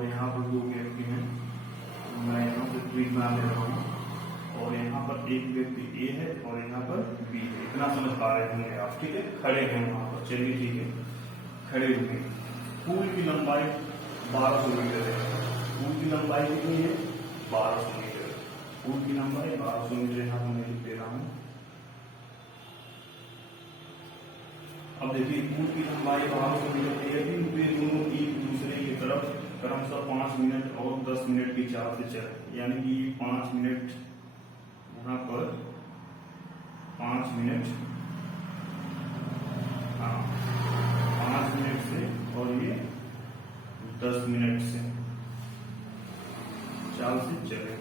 और यहाँ पर दो व्यक्ति हैं, मैं यहाँ पर ट्वीट बना दे रहा हूँ, और यहाँ पर एक व्यक्ति ए है और यहाँ पर बी है। इतना समझ पा रहे होंगे आप, ठीक है। खड़े हैं वहाँ पर, चलिए ठीक है, खड़े हुए। पूल की लंबाई 1200 मीटर है। पूल की लंबाई कितनी है? 1200 मीटर। पूल की लंबाई 1200 मीटर, यहाँ पर मैं लिख दे रहा हूँ। अब देखिए, पूल की लंबाई 1200 मीटर है, वे दोनों एक दूसरे की तरफ क्रमशः 5 मिनट और 10 मिनट की चाल से चले, यानी कि 5 मिनट यहाँ पर 5 मिनट, हाँ 5 मिनट से, और ये 10 मिनट से चाल से चले।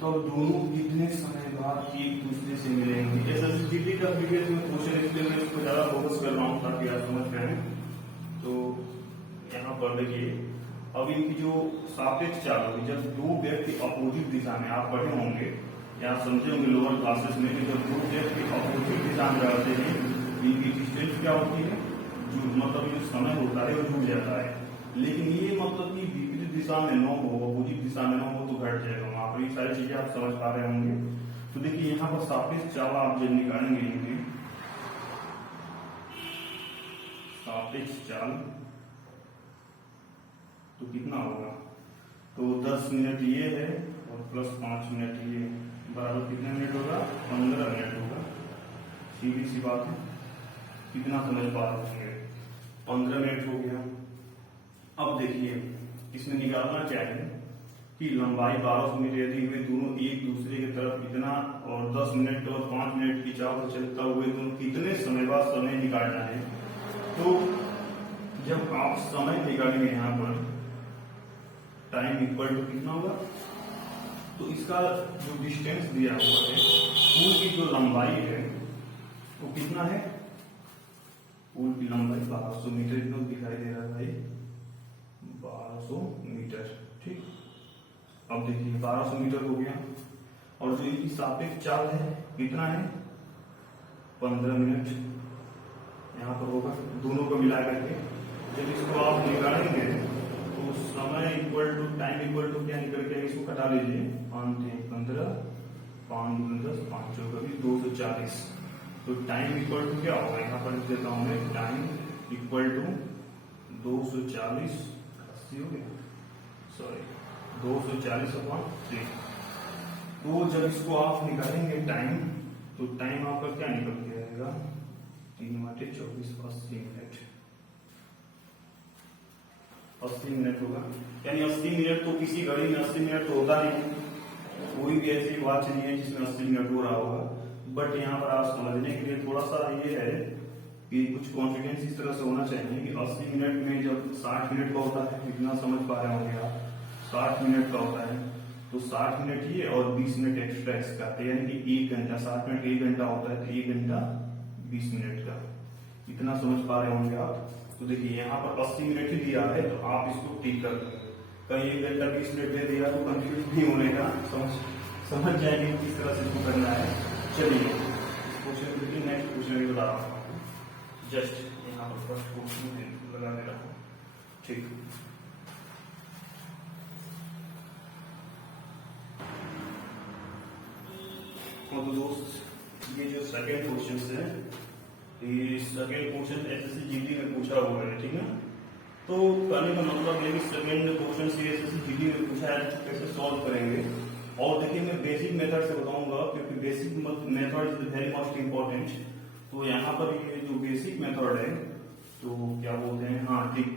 तो दोनों कितने समय बाद एक दूसरे से मिलेंगे? एसएसजीडी का प्रीवियस में क्वेश्चन, इसलिए मैं इसको ज्यादा फोकस कर रहा हूँ ताकि आप समझ पाए। तो यहाँ पर देखिए, अब इनकी जो सापेक्ष चाल होगी, जब दो व्यक्ति अपोजिट दिशा में, आप पढ़े होंगे या समझे होंगे लोअर क्लासेस में कि जब दो व्यक्ति अपोजिट दिशा में रहते हैं, इनकी डिस्टेंस क्या होती है? जो मतलब जो समय होता है वो जुड़ जाता है। लेकिन ये मतलब कि विपरीत दिशा में न हो, अपोजिट दिशा में न हो तो घट जाएगा। वहां पर ये सारी चीजें आप समझ पा रहे होंगे। तो देखिए, यहाँ पर सापेक्ष चाल आप जब निकालेंगे इनकी सापेक्ष चाल, तो कितना होगा? तो 10 मिनट ये है और प्लस 5 मिनट ये, बराबर कितने मिनट होगा? 15 मिनट होगा। सीधी सी बात है, कितना समझ पा रहे होंगे? 15 मिनट हो गया। अब देखिए, इसमें निकालना क्या है कि लंबाई 1200 मीटर यदि वे दोनों एक दूसरे की तरफ इतना और 10 मिनट और 5 मिनट की चाल से चलता हुए दोनों कितने समय बाद समय निकालना है। तो जब आप समय निकालेंगे यहाँ पर, टाइम इक्वल टू कितना होगा? तो इसका जो डिस्टेंस दिया हुआ है, पूल की जो लंबाई है वो कितना है? पूल की लंबाई 1200 मीटर, इतना दिखाई दे रहा है भाई, 1200 मीटर, ठीक। अब देखिए 1200 मीटर हो गया, और जो इनकी सापेक्ष चाल है कितना है? 15 मिनट यहाँ पर होगा, दोनों को मिला करके। जब इसको आप निकालेंगे तो समय equal to time equal to क्या निकल के, इसको कटा लीजिए, 5 15, 5 10, 5 24, 240। तो टाइम इक्वल टू क्या होगा? यहाँ पर लिख देता हूँ मैं, टाइम इक्वल टू 240, 80 हो गया, सॉरी 240/3। तो जब इसको आप निकालेंगे टाइम, तो टाइम आपका क्या निकल के आएगा? 3 बटे 24, 80 मिनट। 80 मिनट होगा, यानी 80 मिनट तो किसी घड़ी में 80 मिनट तो होता नहीं, कोई भी ऐसी वॉच नहीं है जिसमें 80 मिनट हो रहा होगा। बट यहाँ पर आप समझने के लिए थोड़ा सा ये है कि कुछ कॉन्फिडेंस इस तरह से होना चाहिए कि 80 मिनट में जब 60 मिनट का होता है, इतना समझ पा रहे होंगे आप, 60 मिनट का होता है, तो 60 मिनट ये और 20 मिनट एक्स्ट्रा इसका, यानी कि 1 घंटा, 60 मिनट 1 घंटा होता है, तो 1 घंटा 20 मिनट का, इतना समझ पा रहे होंगे आप। तो देखिए, यहाँ पर 80 मिनट ही दिया है, तो आप इसको टिक कर देंगे। कहीं 1 घंटा 20 मिनट दे दिया तो कंफ्यूज नहीं होने का, समझ जाएंगे किस तरह से इसको करना है। चलिए क्वेश्चन देखिए, नेक्स्ट क्वेश्चन भी बता रहा हूँ, जस्ट यहाँ पर फर्स्ट क्वेश्चन लगा दे रहा हूँ, ठीक। तो दोस्त, ये जो सेकेंड क्वेश्चन है, ये सेकेंड क्वेश्चन एसएससी में पूछा हुआ है, ठीक है। तो कहने का मतलब है कि सेकेंड क्वेश्चन एसएससी में पूछा है, कैसे सॉल्व करेंगे। और देखिए, मैं बेसिक मेथड से बताऊंगा, क्योंकि basic method is very most important. तो यहाँ पर ये जो बेसिक मेथड है, तो क्या बोलते हैं, हाँ ठीक,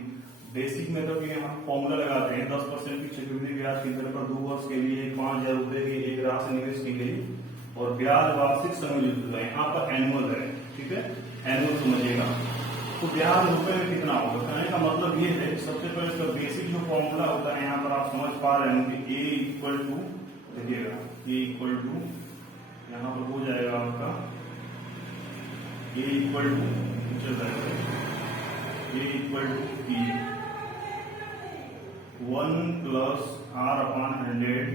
बेसिक मेथड में हम फॉर्मूला लगाते हैं 10% की चक्रवृद्धि ब्याज की दर पर 2 वर्ष के लिए 5000 रुपए की एक राशि निवेश की गई और ब्याज वार्षिक सम्मिलित है, यहाँ पर एनुअल है, ठीक है, एनुअल समझिएगा। तो ब्याज रुपए में कितना होगा? कहने का मतलब ये है, सबसे पहले इसका बेसिक जो फॉर्मूला होता है, यहाँ पर आप समझ पा रहे हैं कि ए इक्वल टू, देखिएगा ए इक्वल टू, यहाँ पर हो जाएगा आपका ए इक्वल टू, चल जाएगा A equal to P 1 plus R/100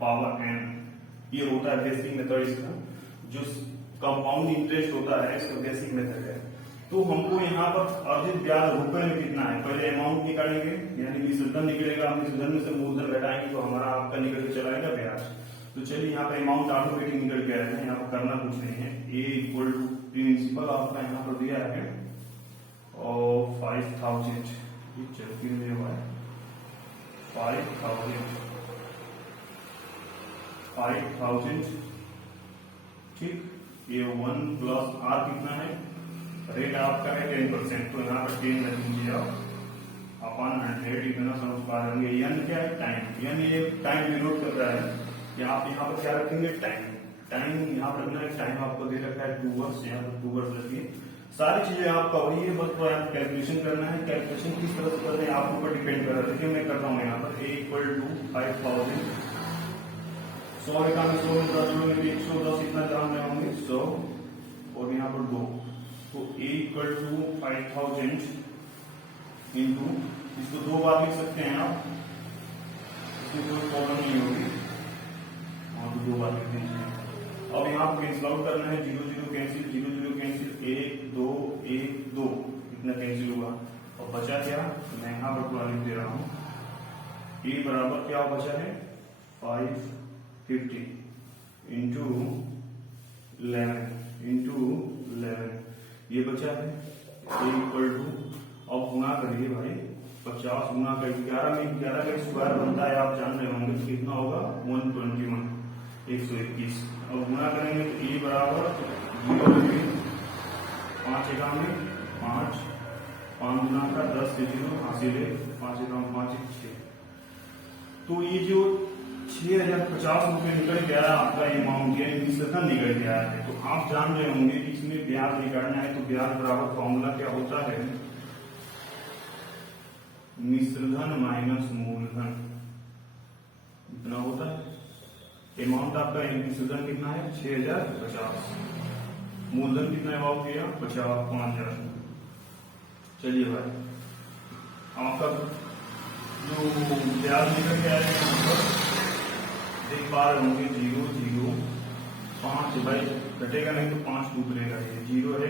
power n। ये होता है बेसिक मेथड इसका, जो कंपाउंड इंटरेस्ट होता है इसका बेसिक मेथड है। तो हमको यहाँ पर अर्जित ब्याज रुपए में कितना है, पहले अमाउंट निकालेंगे, यानी मिश्रधन निकलेगा, मिश्रधन में से मूलधन घटाएंगे तो हमारा आपका निकल के चलाएगा ब्याज। तो चलिए यहाँ पे अमाउंट ऑटोमेटिक निकल के आएगा, यहाँ पर करना कुछ नहीं है। ए इक्वल टू प्रिंसिपल आपका यहाँ पर दिया है और 5000 चलती हुआ है 5000 ठीक। ये 1 प्लस आर कितना है, रेट आपका है 10%, तो यहाँ पर 10 रख दीजिए आप अपन 100। इतना समझ पा रहे होंगे। यन क्या है, टाइम, यानी ये टाइम डिनोट कर रहा है। यहाँ पर क्या रखेंगे, टाइम। टाइम यहाँ पर रखना है, टाइम आपको दे रखा है 2 वर्ष, यहाँ पर 2 वर्ष रखिए। सारी चीजें आपका वही है, बस तो यहाँ कैलकुलेशन करना है। कैलकुलेशन किस तरह से करना है आपके ऊपर डिपेंड कर रहा है। देखिए मैं करता हूँ यहाँ पर ए इक्वल टू 5000, 100 का 100 110 इतना जान रहे होंगे 100 और यहाँ पर 2, तो ए इक्वल टू 5000 इंटू, इसको 2 बार लिख सकते हैं आप, इसमें कोई प्रॉब्लम नहीं होगी। हाँ तो 2 बार लिख दीजिए। अब यहाँ पर कैंसिल आउट करना है, 0 0 कैंसिल, 0 0 कैंसिल, 1 2 1 2 इतना कैंसिल हुआ और बचा क्या, मैं यहाँ पर पूरा लिख दे रहा हूँ। ए बराबर क्या बचा है 550 इंटू 11 ये बचा है। ए इक्वल टू, अब गुणा करिए भाई, 50 गुणा कर 11 में 11 का स्क्वायर बनता है, आप जान रहे होंगे, तो कितना होगा 121 121। अब गुणा करेंगे तो ए बराबर 0 5 एका में 5 गुना का 10 से 0 हासिल है, 5 एका में 5 6। तो ये जो 6050 रुपए निकल गया आपका अमाउंट, यानी मिश्रधन निकल गया है। तो आप जान रहे होंगे कि इसमें ब्याज निकालना है, तो ब्याज बराबर फॉर्मूला क्या होता है, मिश्रधन माइनस मूलधन, इतना होता है। अमाउंट आपका मिश्रधन कितना है 6050, मूलधन कितना है वाव किया 5000। चलिए भाई आपका जो ब्याज निकल के आएगा यहाँ पर देख पा रहे होंगे 0 0 5 भाई घटेगा नहीं तो 5 डूबेगा, ये 0 है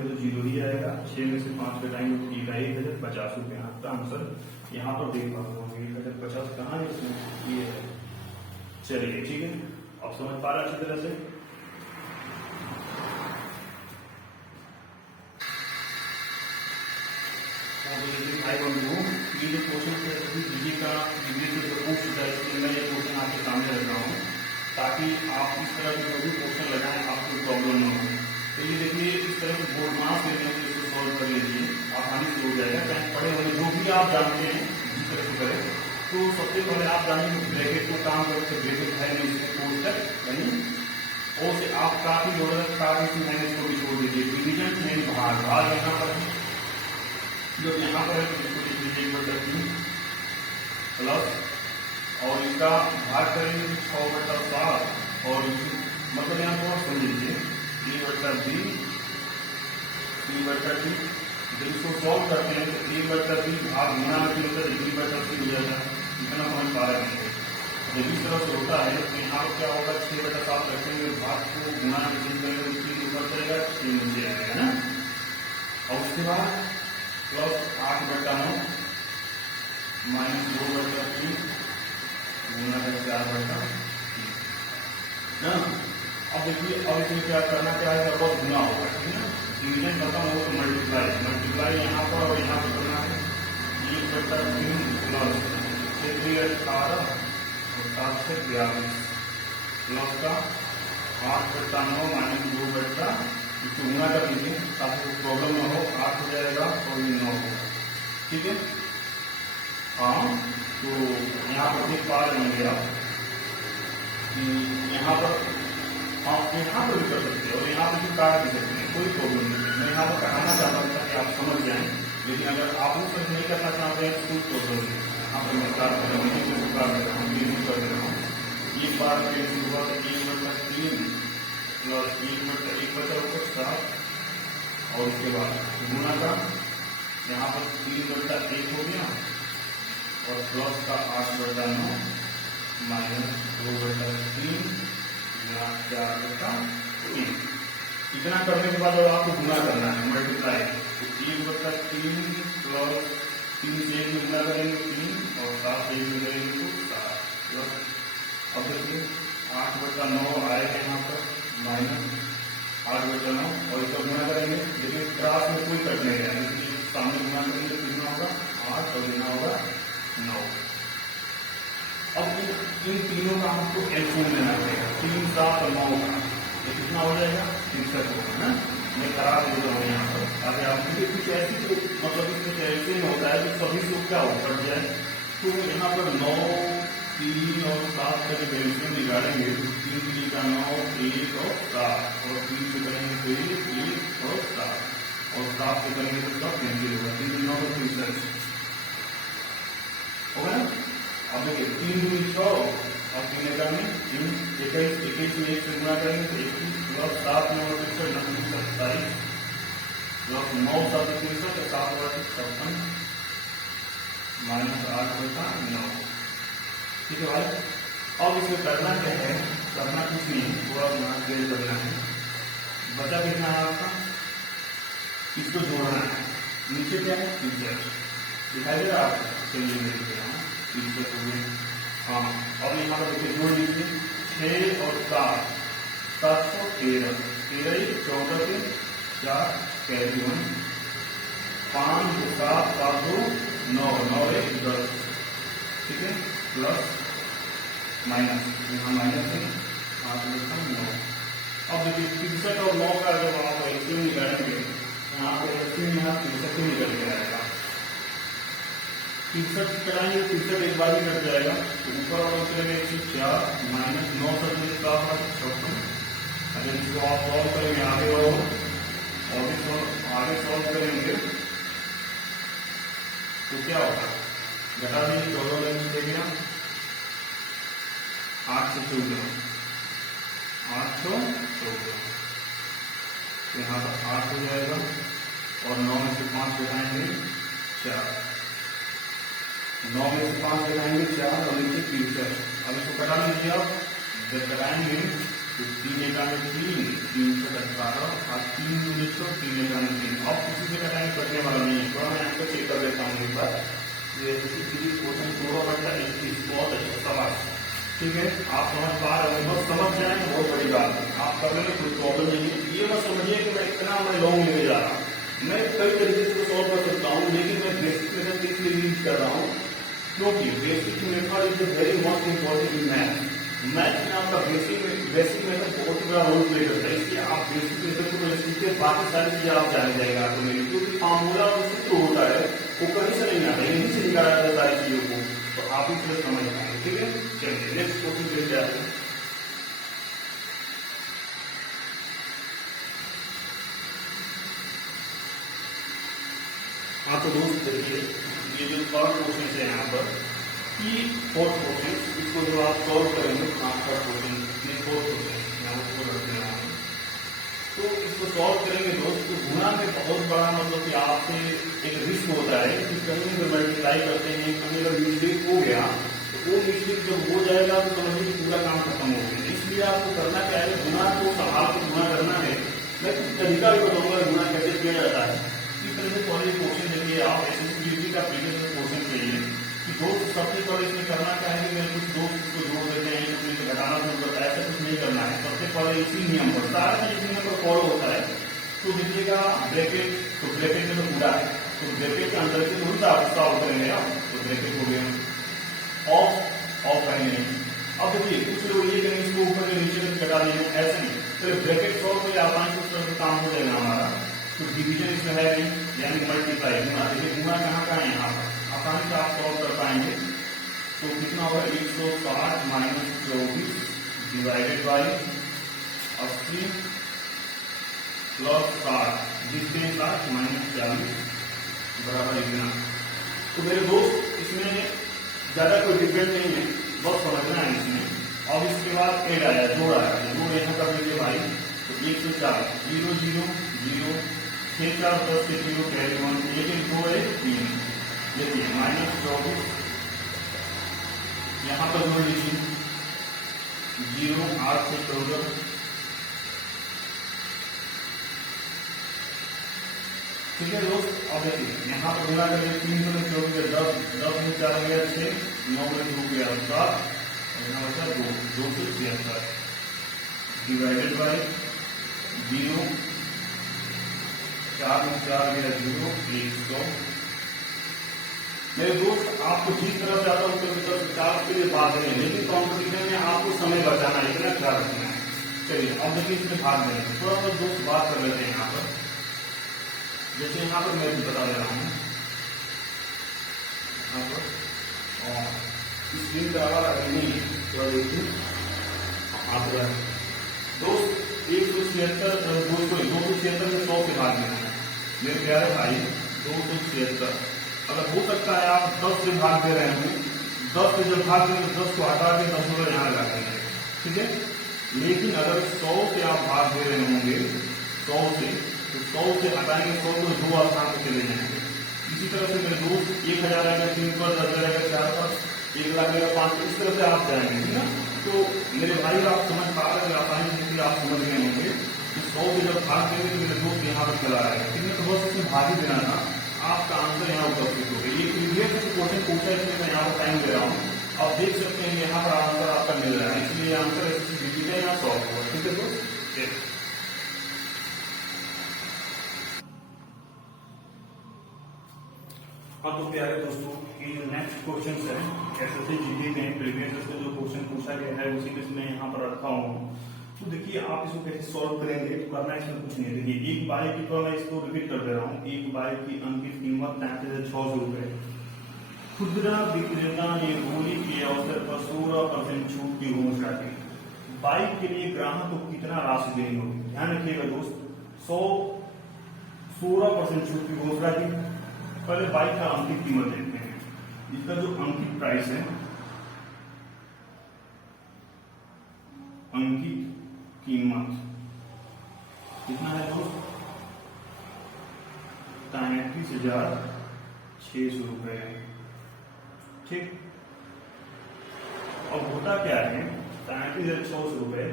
तो 0 ही आएगा। 6 में से 5 घटाएंगे तो 1050 रुपये आपका आंसर यहाँ पर देख पा रहे होंगे। 1050 कहाँ है इसमें, ये है। चलिए ठीक है, अब समझ पा रहे अच्छी तरह से। भाई बंधु ये जो क्वेश्चन डिग्री का डिग्री से जो पूछ चुका है, इसलिए मैं ये क्वेश्चन आपके सामने रख रहा हूँ ताकि आप इस तरह के जो भी क्वेश्चन लगाएं आपको प्रॉब्लम न हो। तो ये देखिए इस तरह से बोर्ड मार्क्स देने से इसको सॉल्व कर लीजिए, आसानी से हो जाएगा। चाहे पढ़े हुए जो भी आप जानते हैं जिस तरह से करें, तो सबसे पहले आप जानिए ब्रैकेट में काम करते, ब्रैकेट है नहीं इसमें कोर्स तक नहीं, और से आप काफी जरूरत काफी है इसको भी छोड़ दीजिए। डिवीजन में भाग यहाँ पर जो यहाँ पर प्लस और इसका भाग करेंगे 6/7 और मतलब यहाँ पर समझ लीजिए 3/3 3/3। जब इसको सॉल्व करते हैं तो 3/3 भाग गुना में 3/3 हो जाएगा, इतना समझ पा रहे हैं। जब इस तरह से होता है तो यहाँ पर क्या होगा 6/7 रखेंगे, भाग को गुना में 3 करेंगे, 3 ऊपर जाएगा 6 नीचे आएगा ना। और उसके बाद प्लस 8/9 माइनस 2/3 गुना का 4/3 ना। अब देखिए अब इसमें क्या करना क्या है, बस गुना होगा, ठीक है ना। डिवीजन खत्म हो तो मल्टीप्लाई यहाँ पर और यहाँ पर करना है 1/3 प्लस 18 और 7 से 42 प्लस का 8/9 माइनस 2/3 इसको गुना कर दीजिए ताकि प्रॉब्लम ना हो। 8 हो जाएगा और ये 9 होगा, ठीक है। हाँ तो यहाँ पर देख पा रहे होंगे आप कि यहाँ पर आप यहाँ पर भी कर सकते हैं और यहाँ पर भी काट भी सकते हैं, कोई प्रॉब्लम नहीं। मैं यहाँ पर कराना चाहता हूँ ताकि आप समझ जाएं, लेकिन अगर आप उस तरह नहीं करना चाहते हैं तो कोई प्रॉब्लम नहीं। यहाँ पर मैं काट कर रहा हूँ, एक बार कैंसिल हुआ तो 1/3 प्लस 1/7 और उसके बाद गुना का यहाँ पर 3/1 हो गया और प्लस का 8/9 माइनस 2/3 गुना 4/3। इतना करने के बाद अब आपको गुना करना है, मल्टीप्लाई। तो 1/3 प्लस 3 से 1 में गुना करेंगे 3 और 7 से 1 में करेंगे तो 7 प्लस, अब देखिए 8/9 आएगा यहाँ पर माइनस 8/9 और इसका गुना करेंगे, लेकिन क्रास में कोई कट नहीं है, इसलिए सामने गुना करेंगे तो कितना होगा 8 और कितना होगा 9। अब इन तीनों का हमको एलसीएम लेना पड़ेगा, 3 7 और 9 का, ये कितना हो जाएगा 63 होगा ना। मैं खराब दे रहा हूँ यहाँ पर, अगर आप कुछ ऐसी तो मतलब इसमें एलसीएम होता है कि सभी से क्या हो कट जाए, तो यहाँ पर 9 3 और 7 का जब एलसीएम निकालेंगे तो 3 3 का 9 1 और 7 और 3 से करेंगे तो 1 और 7 और 7 से करेंगे तो सब कैंसिल होगा, 3 9 और 63 होगा ना। अब देखिए 3 दूनी 6 और 3 एकाने 21 में 1 से गुना करेंगे तो 21 प्लस 7 में 27 प्लस 9 7 63 7 56 माइनस 8/9। ठीक है भाई। अब इसमें करना क्या है, करना कुछ नहीं, थोड़ा सा क्लियर करना है। बचा कितना है आपका, इसको जोड़ना है, नीचे क्या है फीचर दिखाई दे रहा है आपको, चलिए मैं लिख रहा हूँ फीचर हो गए। हाँ अब यहाँ पर देखिए जोड़ लीजिए 6 और 7 713 13 14 के 4 कैरी 1 5 7 7 2 9 9 1 10। ठीक है प्लस माइनस, यहाँ माइनस है 8/9। अब देखिए 63 और 9 का जब आप एलसीएम निकालेंगे, यहाँ पे एलसीएम यहाँ 63 ही निकल के आएगा। 63 चलाएंगे 63 एक बार ही कट जाएगा, तो ऊपर और चलेंगे 104 माइनस 9 7 56। अगर इसको आप सॉल्व करेंगे आगे और आगे सॉल्व करेंगे तो क्या होगा, घटा देंगे 14 में दे गया 8 से 14 814, तो यहाँ पर 8 हो जाएगा और 9 में से 5 घटाएंगे 4, 9 में से 5 घटाएंगे 4 और नीचे 63। अब इसको कटा लीजिए, आप जब कटाएंगे तो 3 एकाने 3 3 से 18 और 3 दूनी 3 एकाने 3। अब किसी से कटाएंगे कटने वाला नहीं है, थोड़ा मैं आपको चेक कर लेता हूँ एक बार। क्वेश्चन 16/21 बहुत अच्छा सवाल, ठीक है आप समझ पा रहे हो, बस समझ जाए बहुत बड़ी बात है, आप कर लेंगे कोई प्रॉब्लम नहीं है। ये मत समझिए कि मैं इतना लॉन्ग लेके जा रहा हूँ, मैं कई तरीके से सॉल्व कर सकता हूँ, लेकिन मैं बेसिक मेथड इसलिए यूज कर रहा हूँ क्योंकि basic method is very most important in math. Math में आपका बेसिक मेथड बहुत ही बड़ा रोल प्ले करता है, इसलिए आप बेसिक मेथड को सीखते बाकी सारी चीजें आप जाने जाएगा ऑटोमेटिक, क्योंकि फार्मूला और सूत्र होता है वो कहीं से नहीं आता, यहीं से निकाला जाता है सारी चीजों को, तो आप इसे समझ पाएंगे। ठीक है चलिए नेक्स्ट क्वेश्चन लेते आते हैं। हाँ तो दोस्त देखिए ये जो थर्ड क्वेश्चन है यहाँ पर कि फोर्थ क्वेश्चन, इसको जो आप सॉल्व करेंगे थर्ड क्वेश्चन ये फोर्थ क्वेश्चन यहाँ उसको रखते हैं, तो इसको सॉल्व करेंगे दोस्त। तो गुणा में बहुत बड़ा मतलब कि आपसे एक रिस्क होता है कि कहीं अगर मल्टीप्लाई करते हैं कहीं अगर मिस्टेक हो गया तो वो मिस्टेक जब हो जाएगा तो समझिए पूरा काम खत्म हो गया। इसलिए आपको करना क्या है, गुणा को संभाल के गुणा करना है। मैं कुछ तरीका भी बताऊंगा गुणा कैसे किया जाता है। इस तरह से पहले क्वेश्चन देखिए आप एसएससी का प्रीवियस क्वेश्चन चाहिए कि दोस्त सबसे पहले इसमें करना क्या है कि मेरे कुछ दोस्त इसको जोड़ देते हैं तो इसे घटाना शुरू करता है, ऐसा कुछ नहीं करना है। सबसे पहले इसी नियम पर सारा चीज नियम पर फॉलो होता है। तो देखिएगा ब्रैकेट, तो ब्रैकेट में तो पूरा है, तो ब्रैकेट के अंदर से थोड़ी सा आप सॉल्व करेंगे आप, तो ब्रैकेट हो गया ऑफ करेंगे। अब देखिए कुछ लोग ये करेंगे इसको ऊपर के नीचे में घटा देंगे, ऐसे नहीं, तो ब्रैकेट सॉल्व में आसानी से उस तरह से काम हो जाएगा हमारा। तो डिवीजन इसमें है नहीं, यानी मल्टीप्लाई गुणा, देखिए गुणा कहाँ का है यहाँ पर आसानी से आप सॉल्व कर पाएंगे। तो कितना होगा 160 माइनस 24 डिवाइडेड बाई 80 प्लस 60 जिसके 60 माइनस 40 बराबर इतना। तो मेरे दोस्त इसमें ज्यादा कोई डिफरेंस नहीं है, बस समझना है इसमें। अब इसके बाद एड आया, जोड़ आया, जोड़ यहाँ कर लीजिए भाई। तो 104 0 0 0 6 4 10 से 0 कैरी 1 1 2 1 3 देखिए माइनस 24 यहाँ पर जोड़ लीजिए 0 8 से 14 ठीक है दोस्त। अब देखिए यहाँ पर गुना करके 3 में 4 हो गया 10, 10 में 4 हो गया 6, 9 में 2 हो गया 7, और यहाँ बचा 2, 276 डिवाइडेड बाय 0, 4 में 4 हो गया 0, 100। मेरे दोस्त आपको जिस तरह से आता है उसके भीतर 50 के लिए भाग देंगे, लेकिन कॉम्पिटिशन में आपको समय बचाना है, इतना ख्याल रखना है। चलिए अब देखिए इसमें भाग देंगे, थोड़ा सा दोस्त बात कर लेते हैं यहाँ पर। जैसे यहाँ पर मैं बता दे रहा हूँ, यहाँ पर और स्क्रीन का आवाज नहीं है, थोड़ा देखिए आप दोस्त 176 276 में 100 से भाग देना है मेरे प्यारे भाई। 276 अगर हो सकता है आप 10 से भाग दे रहे हैं, 10 से जब भाग देंगे 10 को हटा के 10 को यहाँ लगा देंगे, ठीक है। लेकिन अगर 100 से आप भाग दे रहे होंगे 100 से, तो 100 से हटाएंगे 100 को 2 स्थान पर चले जाएंगे। इसी तरह से मेरे दोस्त 1000 आएगा 3 पर, 10,000 आएगा 4 पर, 1 लाख आएगा 5 पर, इस तरह से आप जाएंगे, ठीक है। तो मेरे भाई आप समझ पा रहे हैं, आसानी से आप समझ गए होंगे कि 100 से जब भाग देंगे तो मेरे दोस्त यहाँ पर चला आएगा, ठीक है। तो बस इसमें भाग ही देना था, आपका आंसर यहाँ उपस्थित हो गया। ये प्रीवियस क्वेश्चन पूछा है, इसलिए मैं यहाँ पर टाइम दे रहा हूँ। आप देख सकते हैं यहाँ पर आंसर आपका मिल रहा है, इसलिए आंसर यहाँ सॉल्व होगा, ठीक है दोस्त। हाँ तो प्यारे दोस्तों, ये जो नेक्स्ट क्वेश्चन है एसएससी जीके में प्रीवियस से जो क्वेश्चन पूछा गया है उसी में मैं यहाँ पर रखा हूँ। तो देखिए आप इसको कैसे सॉल्व करेंगे, तो करना इसमें कुछ नहीं है। देखिए एक बाइक की, तो मैं इसको रिपीट कर दे रहा हूँ, एक बाइक की अंकित कीमत 33,600 रुपए। खुदरा विक्रेता ने होली के अवसर पर 16% छूट की घोषणा की। बाइक के लिए ग्राहक को कितना राशि देनी होगी? ध्यान रखिएगा दोस्त, 16% छूट की घोषणा की। पहले बाइक का अंकित कीमत देखते हैं, इसका जो अंकित प्राइस है, अंकित कीमत कितना है दोस्त? 33,600 रुपए, ठीक। अब होता क्या है 33,600 रुपए,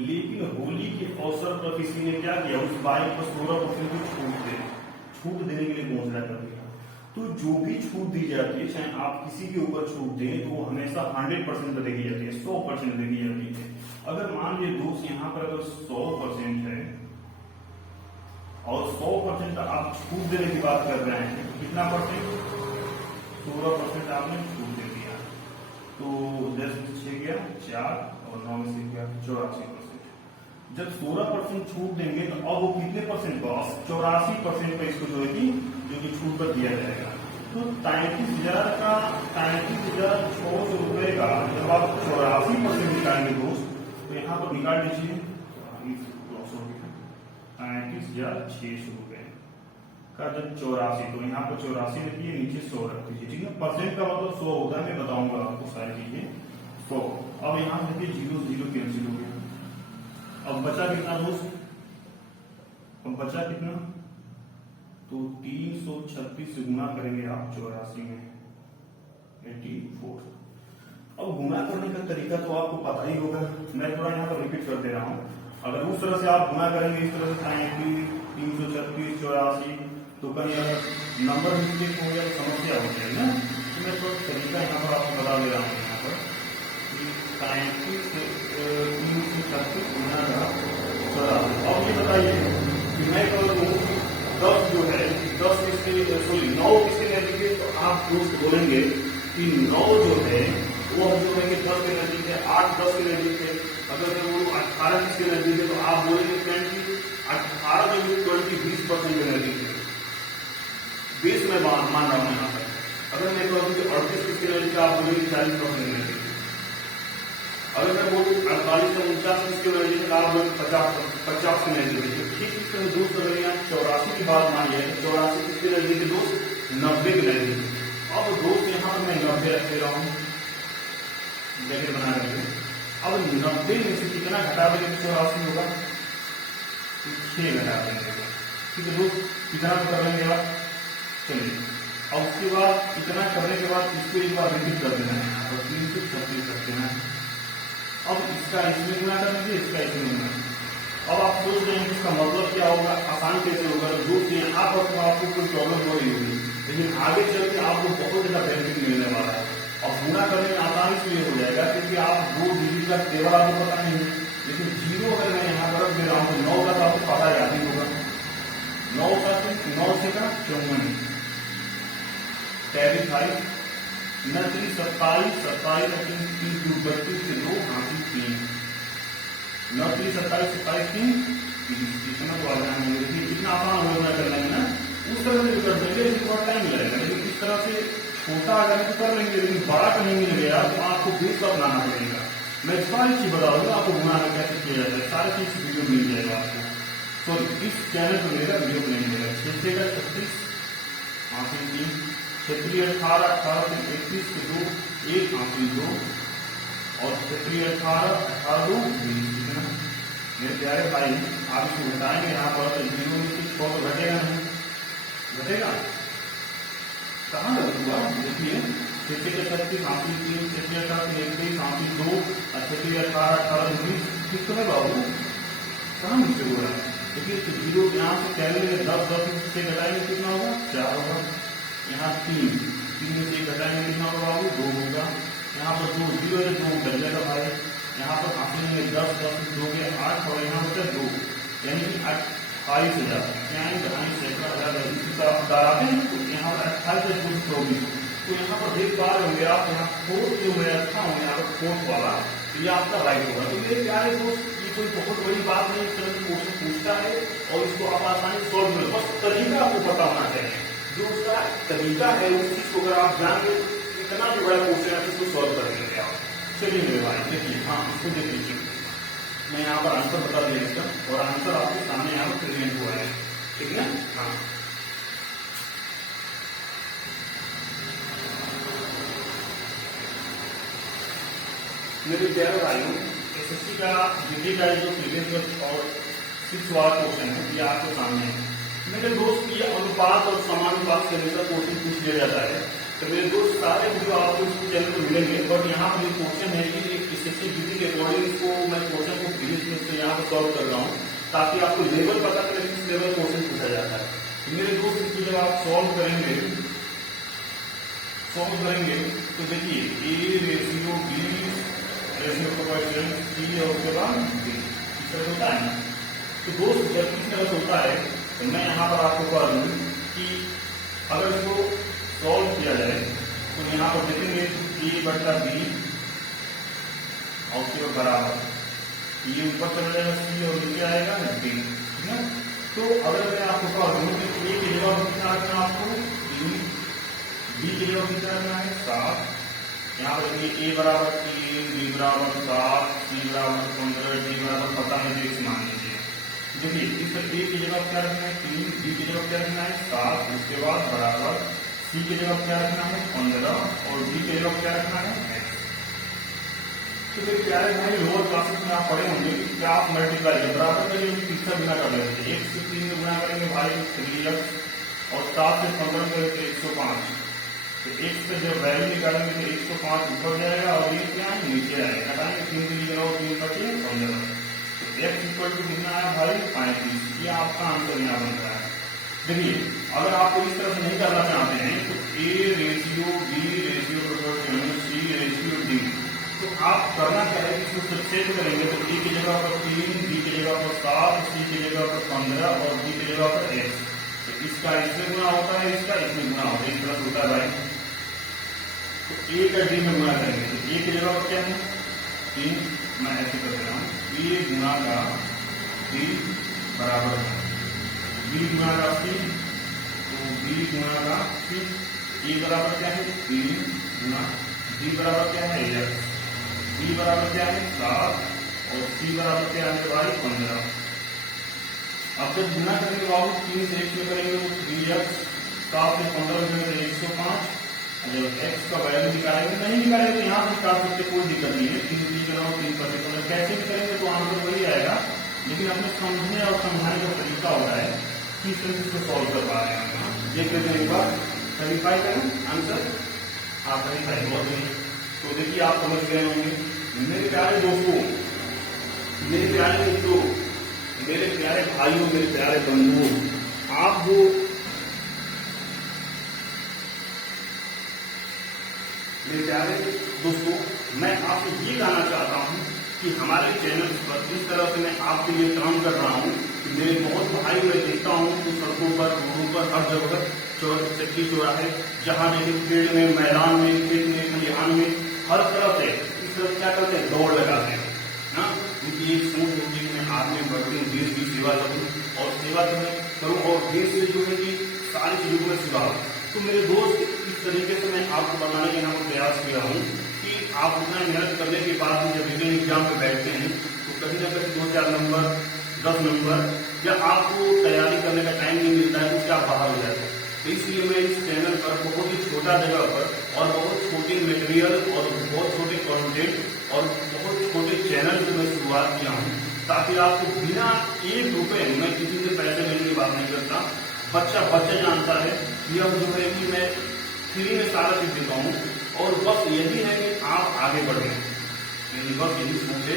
लेकिन होली के अवसर पर किसी ने क्या किया, उस बाइक पर 16% की छूट देने के लिए घोषणा कर दिया। तो जो भी छूट दी जाती है, चाहे आप किसी के ऊपर छूट दें, तो वो हमेशा 100% पर देखी जाती है, 100% देखी जाती है। अगर मान लीजिए दोस्त यहाँ पर अगर 100% है और 100% आप छूट देने की बात कर रहे हैं, कितना परसेंट? 16% आपने छूट दे दिया, तो 10 में 6 गया 4 और 9 में से गया 84%। जब 16% छूट देंगे तो अब वो कितने परसेंट का? 84% का इसको जो है कि छूट पर दिया जाएगा। तो 33,000 का 33,600 रुपए का जब आप 84% निकालेंगे दोस्त, तो यहाँ पर निकाल लीजिए 33,600 रुपए का जब 84, तो यहाँ पर 84 रखिए, नीचे 100 रख दीजिए, ठीक है। परसेंट का मतलब 100 होता है, मैं बताऊंगा आपको सारी चीजें। 100 अब यहाँ देखिए 0 0 कैंसिल हो गया। अब बचा कितना दोस्त? अब बचा कितना? तो 336 से गुना करेंगे आप 84 में 84। अब गुना करने का तरीका तो आपको पता ही होगा, मैं थोड़ा यहाँ पर रिपीट कर दे रहा हूँ। अगर उस तरह से आप गुना करेंगे, इस तरह से 336 84, तो कहीं अगर नंबर मिस्टेक हो गया तो समस्या हो जाएगी ना। तो मैं थोड़ा तरीका यहाँ पर आपको बता दे रहा हूँ। यहाँ पर 336 गुना का 84। अब ये बताइए कि मैं कह दूँ 10 जो है 10 किसके लिए, सॉरी 9 किसके लिए लिखे, तो आप दोस्त बोलेंगे कि 9 जो है वो हम जो कहेंगे 10 के नजदीक है, 8 10 के नजदीक है। अगर वो 18 किसके नजदीक है, तो आप बोलेंगे 18 जो 20% के नजदीक है। बेस में मान रहा हूं यहाँ पर। अगर मैं कहूँ कि 38 किसके नजदीक है, आप बोलेंगे 40% के नजदीक। अगर मैं बोलूँ 48 से 49 किसके नजदीक है, आप बोलेंगे 50 के नजदीक है। ठीक इस तरह दोस्त अगर यहाँ 84 की बात मानी जाए, 84 किसके नजदीक है दोस्त? 90 के नजदीक। अब दोस्त यहाँ पर मैं 90 रख दे रहा हूँ, जगह बना रहे हैं। अब 90 में से कितना घटा देंगे तो 84 होगा? 6 घटा देंगे, ठीक है दोस्त। कितना कर लेंगे आप? चलिए, और उसके बाद इतना करने के बाद इसको एक बार रिपीट कर देना है, यहाँ पर 336 कर देना है। अब इसका इसमें गुना कर दीजिए, इसका इसमें गुना, अब आप सोच रहे हैं कि इसका मतलब क्या होगा, आसान कैसे होगा, जो कि यहाँ पर तो आपको कोई प्रॉब्लम हो रही होगी, लेकिन आगे चल के आपको बहुत ज्यादा बेनिफिट मिलने वाला है। और गुणा करने में आसान इसलिए हो जाएगा क्योंकि आप 2 डिजिट का टेबल आपको पता नहीं है, लेकिन 0 अगर मैं यहाँ पर रख दे रहा हूँ तो 9 का तो आपको पता याद ही होगा। 9 का 9 से का 54, 35, 29, 27, 27 3 32 से 2 हाथी 3, 29, 27, 27 3 इतना तो आसान है। देखिए कितना आसान होगा करने में ना, उस तरह से कर देंगे लेकिन बहुत टाइम लगेगा, लेकिन इस तरह से छोटा अगर तो कर लेंगे, लेकिन बड़ा कहीं मिल गया तो आपको बेस का बनाना पड़ेगा। मैं सारी चीज बता दूंगा आपको गुणा में कैसे किया जाता है, सारी चीज वीडियो मिल जाएगा आपको। तो इस चैनल पर मेरा वीडियो नहीं मिलेगा। 6 का 36 हाथी 3, 6 18, 18 से 31 से 2 1 हाथी 2, और 6 18, 18 2 20। मेरे प्यारे भाई आप इसको घटाएंगे यहाँ पर तो 0 में से 6 तो घटेगा नहीं, घटेगा कहाँ हुआ। देखिए 6 का 36 हाथी 3, 6 18 से 31 हाथी 2, 6 18, 18 20 ठीक तो है बाबू, कहाँ मुझसे हो रहा है। देखिए 0 यहाँ से कैलकुलेट 10 10 से घटाएंगे कितना होगा 4 होगा, यहाँ 3 में से घटाएंगे कितना होगा बाबू 2 होगा, यहाँ पर 2 0 है 2 बच जाएगा भाई, यहाँ पर हासिल में 10 10 2 के 8 और यहाँ होता है 2, यानी कि 28,000 क्या है 28,000 तो यहाँ पर 28,24, तो यहाँ पर देख पा रहे होंगे आप, यहाँ फोर्थ जो मैं रखा हूँ यहाँ पर फोर्थ वाला, ये आपका राइट होगा। तो मेरे प्यारे दोस्त ये कोई बहुत बड़ी बात नहीं, इस तरह की क्वेश्चन पूछता है और इसको आप आसानी से सॉल्व कर, बस तरीका आपको पता होना चाहिए, जो उसका तरीका है उस चीज को अगर आप जान गए इतना भी बड़ा क्वेश्चन है उसको सॉल्व कर लेंगे आप। चलिए मेरे भाई देखिए, हाँ इसको देख लीजिए, मैं यहाँ पर आंसर बता दिया इसका, और आंसर आपके सामने यहाँ पर प्रेजेंट हुआ है, ठीक है। हाँ मेरे प्यारे भाइयों, एसएससी का जीके का जो प्रीवियस और 6 वाला क्वेश्चन है ये आपके सामने है। मेरे दोस्त ये अनुपात और समानुपात से हमेशा क्वेश्चन पूछ लिया जाता है, तो मेरे दोस्त सारे वीडियो आपको इसको चैनल पर मिलेंगे, बट यहाँ पर क्वेश्चन है कि एसएससी जीके के अकॉर्डिंग इसको मैं क्वेश्चन को प्रीवियस से यहाँ पर सॉल्व कर रहा हूँ ताकि आपको लेवल पता चले किस लेवल क्वेश्चन पूछा जाता है। मेरे दोस्त इसको जब आप सॉल्व करेंगे तो देखिए a ratio b ratio coefficient c और उसके बाद बी इस तरह होता है। तो दोस्त जब इस तरह से होता है तो मैं यहाँ पर आपको बता दूं कि अगर इसको सॉल्व किया जाए तो यहाँ पर देखेंगे ए बटा बी और उसके बराबर ये ऊपर चला जाएगा सी और नीचे आएगा डी, ठीक है। तो अगर मैं आपको बता दूं कि ए की जगह कितना रखना है आपको 3, बी की जगह कितना रखना है 7, यहाँ पर देखिए ए बराबर 3, बी बराबर 7, सी बराबर 15, डी बराबर पता नहीं 6 मान लीजिए। देखिए इस पर ए की जगह क्या रखना है 3, बी की जगह क्या रखना है 7, उसके बाद बराबर सी की जगह क्या रखना है 15 और डी की जगह क्या रखना है x। तो मेरे प्यारे भाई लोअर क्लासेस में आप पढ़े होंगे कि क्या आप मल्टीप्लाई है बराबर करिए तीसरा गुना कर लेते हैं, 1 से 3 में गुना करेंगे भाई 3x और 7 से 15 करेंगे 105। तो x से जब वैल्यू निकालेंगे तो 105 ऊपर जाएगा और ये क्या है नीचे आएगा, हटाएंगे 3 की जगह 3 बचे 15। तो x इक्वल टू कितना है भाई 35, ये आपका आंसर यहाँ बन रहा है। देखिए अगर आपको इस तरह से नहीं करना चाहते हैं तो a ratio b ratio proportional c ratio d, तो आप करना क्या है इसको सब्ट्रैक्ट करेंगे तो a की जगह पर 3, b की जगह पर 7, c की जगह पर 15 और d की जगह पर x। तो इसका इसमें गुना होता है, इसका इसमें गुना होता है, इस तरह से होता है भाई। तो a का d में गुना करेंगे तो a की जगह पर क्या है 3, मैं ऐसे कर रहा हूँ a गुना का d बराबर है b गुना का c, तो b गुना का c, a बराबर क्या है 3 गुना d बराबर क्या है x, b बराबर क्या है 7 और c बराबर क्या है भाई 15। अब जब गुना करेंगे बाबू 3 से 1 में करेंगे तो 3x, 7 से 15 में करेंगे 105। जब x का वैल्यू निकालेंगे नहीं निकालेंगे तो यहाँ से निकाल सकते कोई दिक्कत नहीं है, 3 3 करो 3 पर 15 कैसे भी करेंगे तो आंसर वही आएगा, लेकिन अपने समझने और समझाने का तरीका होता है किस तरह से सॉल्व कर पा रहे हैं। देख लेते हैं एक बार 35 का आंसर, हाँ 35 बहुत नहीं। तो देखिए आप समझ गए होंगे। मेरे प्यारे दोस्तों, मेरे प्यारे मित्रों, मेरे प्यारे भाइयों, मेरे प्यारे बंधुओं, आप जो मेरे प्यारे दोस्तों, मैं आपसे ये कहना चाहता हूँ कि हमारे चैनल पर इस तरह से मैं आपके लिए काम कर रहा हूँ कि मेरे बहुत भाई मैं देखता हूँ कि सड़कों पर, रोडों पर, हर जगह चक्की चौराहे, जहाँ देखिए फील्ड में, मैदान में, खेत में, खलिहान में, हर तरफ से इस तरफ क्या करते हैं, दौड़ लगाते हैं ना। उनकी एक सोच होती है कि मैं आगे बढ़ूँ, देश की सेवा करूँ और सेवा करूँ और देश से जो है कि सारी चीजों में सुधार। तो मेरे दोस्त, इस तरीके से मैं आपको बताने का यहाँ प्रयास किया हूँ कि आप उतना मेहनत करने के बाद जब रिटन एग्जाम पे बैठते हैं तो कहीं ना कहीं 2-4 नंबर, 10 नंबर, या आपको तैयारी करने का टाइम नहीं मिलता है तो क्या बाहर हो जाता है। तो इसलिए मैं इस चैनल पर बहुत ही छोटा जगह पर और बहुत छोटे मटेरियल और बहुत छोटे कंटेंट और बहुत छोटे चैनल से मैं शुरुआत किया हूँ, ताकि आपको बिना 1 रुपए, मैं किसी से पैसे लेने की बात नहीं करता, बच्चा जानता है कि अब जो है कि मैं फ्री में सारा चीज देता हूँ और बस यही है कि आप आगे बढ़ें, बस यही सोचे।